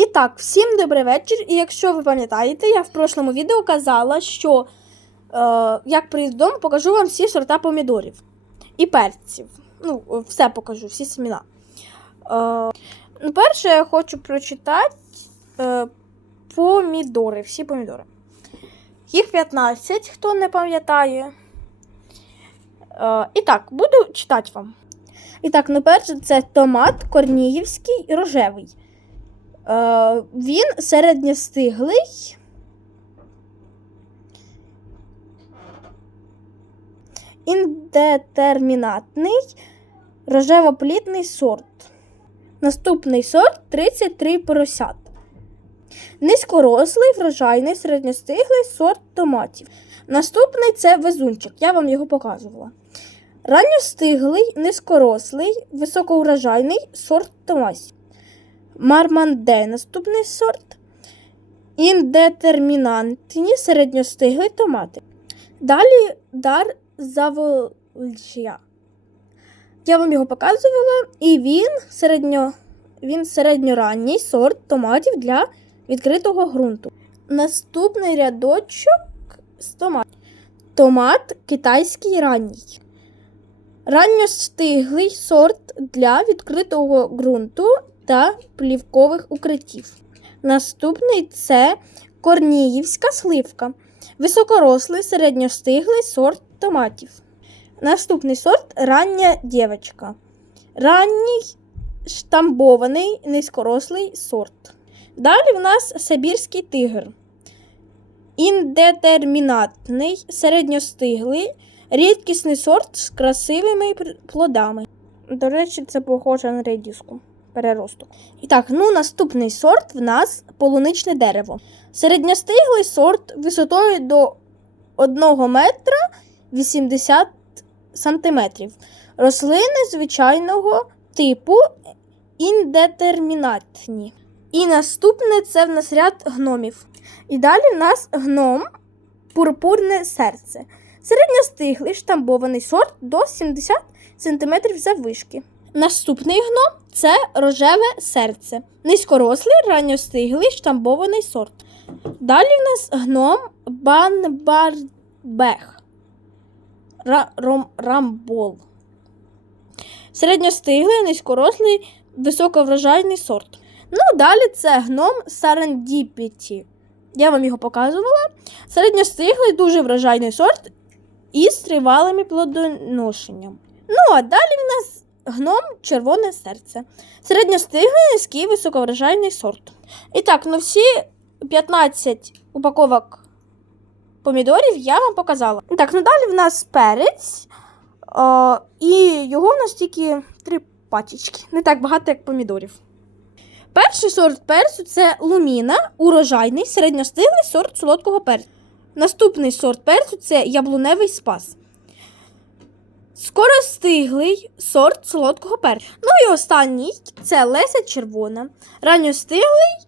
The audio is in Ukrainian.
І так, всім добрий вечір. І якщо ви пам'ятаєте, я в прошлому відео казала, що е, як прийду додому, покажу вам всі сорта помідорів і перців. Ну, все покажу, всі семена. Е, ну, перше, я хочу прочитати е, помідори, всі помідори. Їх 15, хто не пам'ятає. Е, і так, буду читати вам. І так, ну перше, це томат корніївський рожевий. Е, він середньостиглий. Індетермінатний рожевоплітний сорт. Наступний сорт 33 поросят. Низькорослий, врожайний, середньостиглий сорт томатів. Наступний це везунчик, я вам його показувала. Ранньостиглий, низькорослий, високоурожайний сорт томатів. Марманде наступний сорт. Індетермінантні середньостиглі томати. Далі дар заволжя. Я вам його показувала, і він, середньо, він середньоранній сорт томатів для відкритого ґрунту. Наступний рядочок з томатів. Томат китайський ранній. Ранньостиглий сорт для відкритого ґрунту та плівкових укриттів. Наступний це корніївська сливка. Високорослий середньостиглий сорт томатів. Наступний сорт рання дівчинка. Ранній штамбований низькорослий сорт. Далі в нас Сибірський тигр. Індетермінатний, середньостиглий, рідкісний сорт з красивими плодами. До речі, це похоже на редіску. Переросток. І так, ну наступний сорт в нас полуничне дерево. Середньостиглий сорт висотою до 1 метра 80 сантиметрів. Рослини звичайного типу індетермінатні. І наступне це в нас ряд гномів. І далі в нас гном пурпурне серце. Середньостиглий штамбований сорт до 70 см заввишки. Наступний гном це рожеве серце. Низькорослий, ранньостиглий штамбований сорт. Далі в нас гном банбарбех. Рамбол. Середньостиглий, низькорослий, високоврожайний сорт. Ну, далі це гном Сарандіпіті. Я вам його показувала. Середньостиглий, дуже врожайний сорт із тривалими плодоношенням. Ну, а далі в нас гном червоне серце. Середньостиглий, високоврожайний сорт. І так, ну всі 15 упаковок помідорів я вам показала. Так, ну далі в нас перець. О, і його в нас тільки три пачечки. Не так багато, як помідорів. Перший сорт перцю це луміна, урожайний, середньостиглий сорт солодкого перцю. Наступний сорт перцю це яблуневий спас. Скоростиглий сорт солодкого перцю. Ну і останній це Леся червона. Ранньостиглий